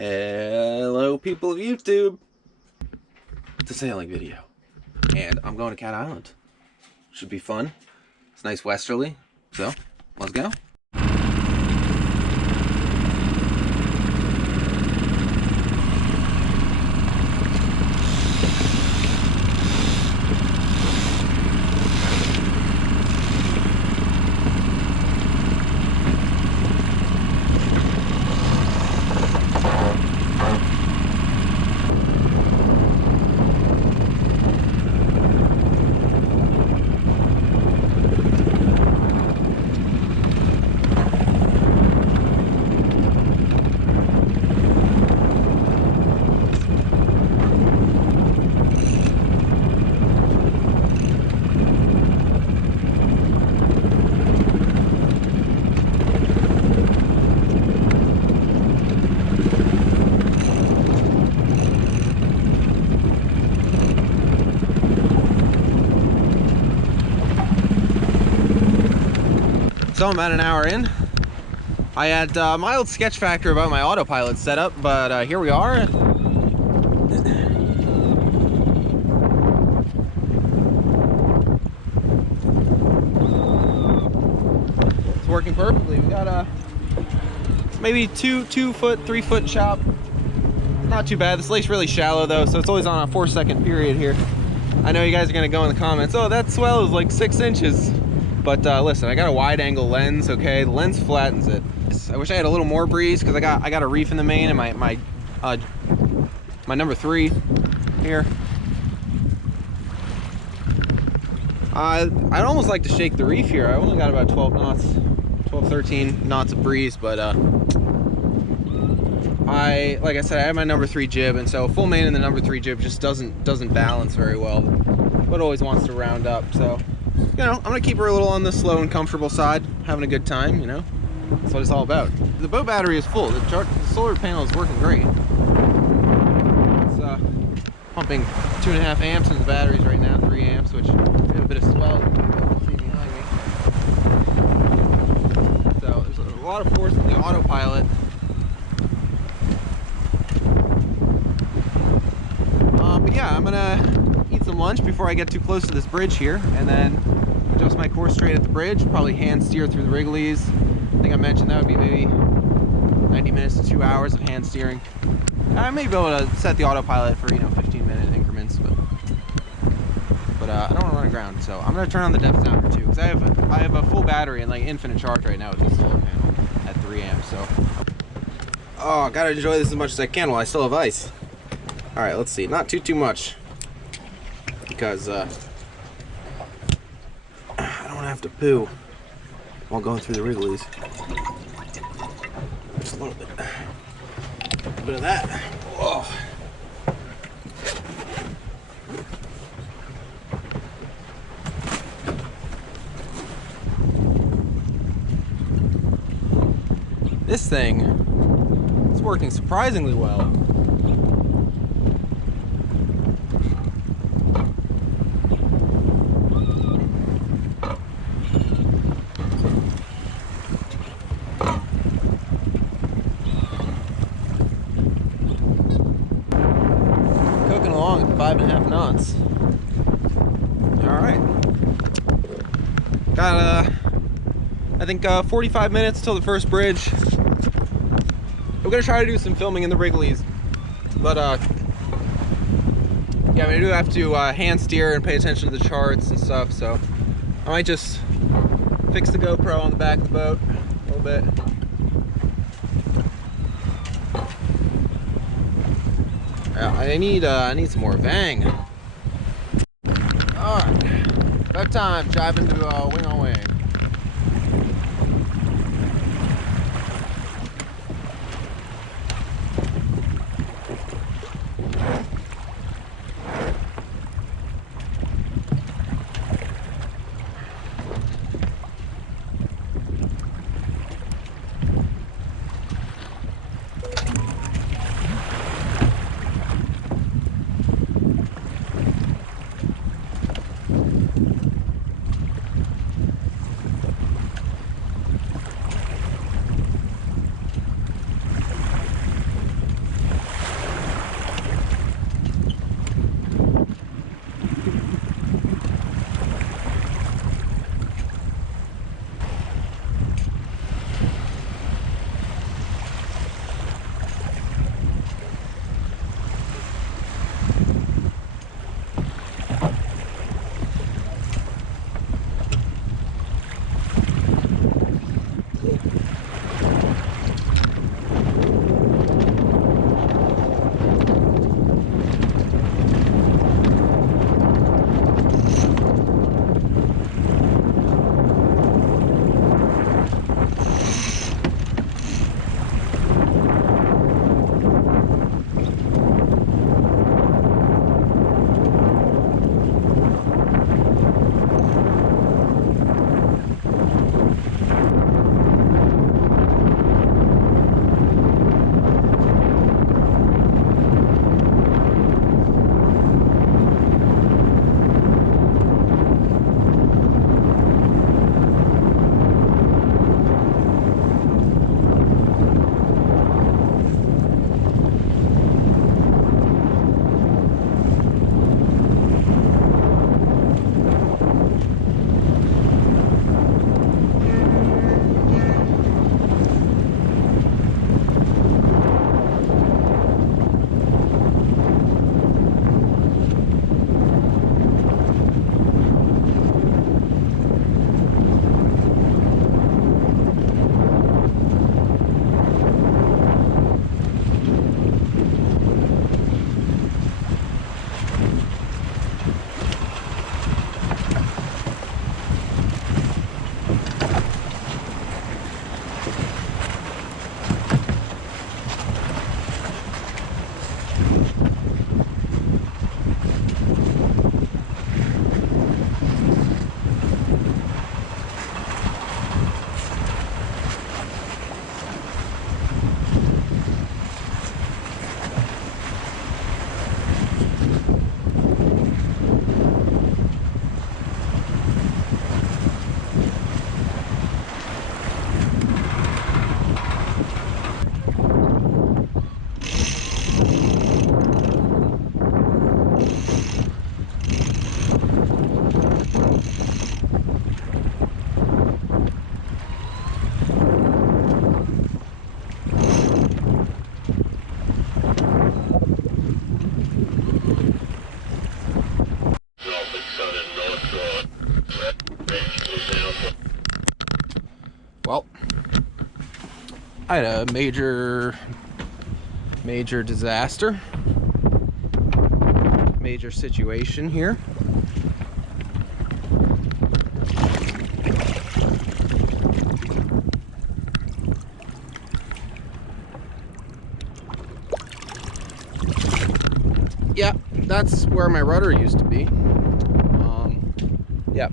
Hello people of YouTube. It's a sailing video and I'm going to Cat Island. Should be fun. It's nice westerly, so let's go. So I'm at an hour in. I had mild sketch factor about my autopilot setup, but here we are. It's working perfectly. We got a maybe 3 foot chop. Not too bad. This lake's really shallow though, so it's always on a 4-second period here. I know you guys are gonna go in the comments, oh, that swell is like 6 inches. But listen, I got a wide angle lens, okay? The lens flattens it. I wish I had a little more breeze because I got a reef in the main and my number 3 here. I'd almost like to shake the reef here. I only got about 12 knots, 12, 13 knots of breeze, but like I said, I have my number 3 jib, and so full main in the number 3 jib just doesn't balance very well, but always wants to round up. So, you know, I'm gonna keep her a little on the slow and comfortable side, having a good time, you know. That's what it's all about. The boat battery is full. The solar panel is working great. It's pumping 2.5 amps into the batteries right now, 3 amps, which we have a bit of swell behind me. So there's a lot of force in the autopilot. But yeah, I'm gonna eat some lunch before I get too close to this bridge here, and then adjust my course straight at the bridge, probably hand steer through the Wrigley's. I think I mentioned that would be maybe 90 minutes to 2 hours of hand steering. I may be able to set the autopilot for, you know, 15-minute increments, but I don't want to run aground, so I'm going to turn on the depth sounder too, because I have a full battery and like infinite charge right now with this solar panel at 3 amps, so. Oh, I gotta enjoy this as much as I can while I still have ice. All right, let's see, not too much, because I don't want to have to poo while going through the Wrigley's. Just a little bit of that. Whoa. This thing is working surprisingly well. Along at 5.5 knots. All right. Got I think 45 minutes till the first bridge. We're gonna try to do some filming in the Wrigley's, but yeah, I do have to hand steer and pay attention to the charts and stuff. So I might just fix the GoPro on the back of the boat a little bit. I need some more Vang. All right, about time dive into wing on wing. I had a major disaster, major situation here. Yeah, that's where my rudder used to be. Yeah.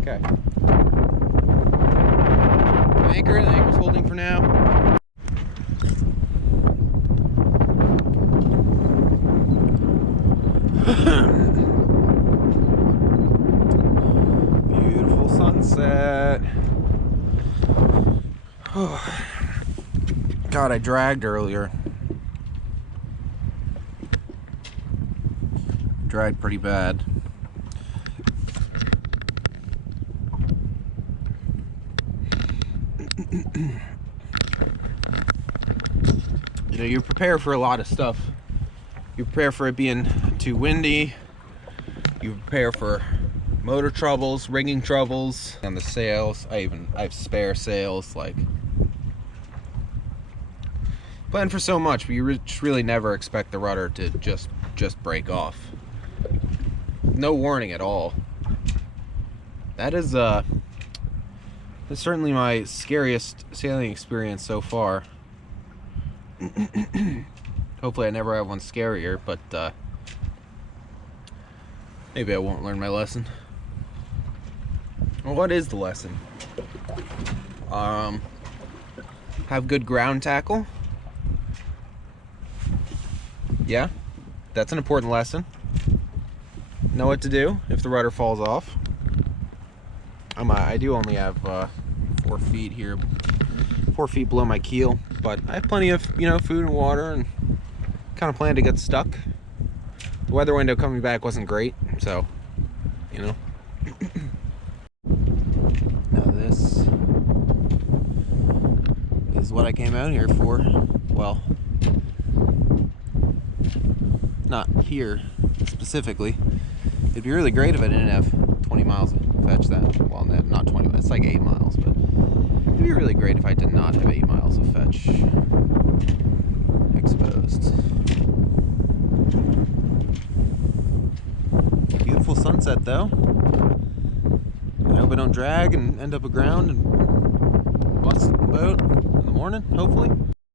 Okay. The anchor's holding for now. Beautiful sunset. Oh. God, I dragged earlier. Dragged pretty bad. You know, you prepare for a lot of stuff. You prepare for it being too windy. You prepare for motor troubles, rigging troubles, and the sails. I have spare sails. Like, plan for so much, but you really never expect the rudder to just break off. No warning at all. That is that's certainly my scariest sailing experience so far. Hopefully I never have one scarier, but maybe I won't learn my lesson. Well, what is the lesson? Have good ground tackle. Yeah, that's an important lesson. Know what to do if the rudder falls off. I do only have 4 feet here, 4 feet below my keel, but I have plenty of, you know, food and water, and kind of plan to get stuck. The weather window coming back wasn't great, so, you know. Now this is what I came out here for. Well, not here specifically. It'd be really great if I didn't have 20 miles to fetch that. Well, not 20, it's like 8 miles, but it'd be really great if I did not have 8 miles of fetch exposed. Beautiful sunset though. I hope I don't drag and end up aground and bust the boat in the morning, hopefully.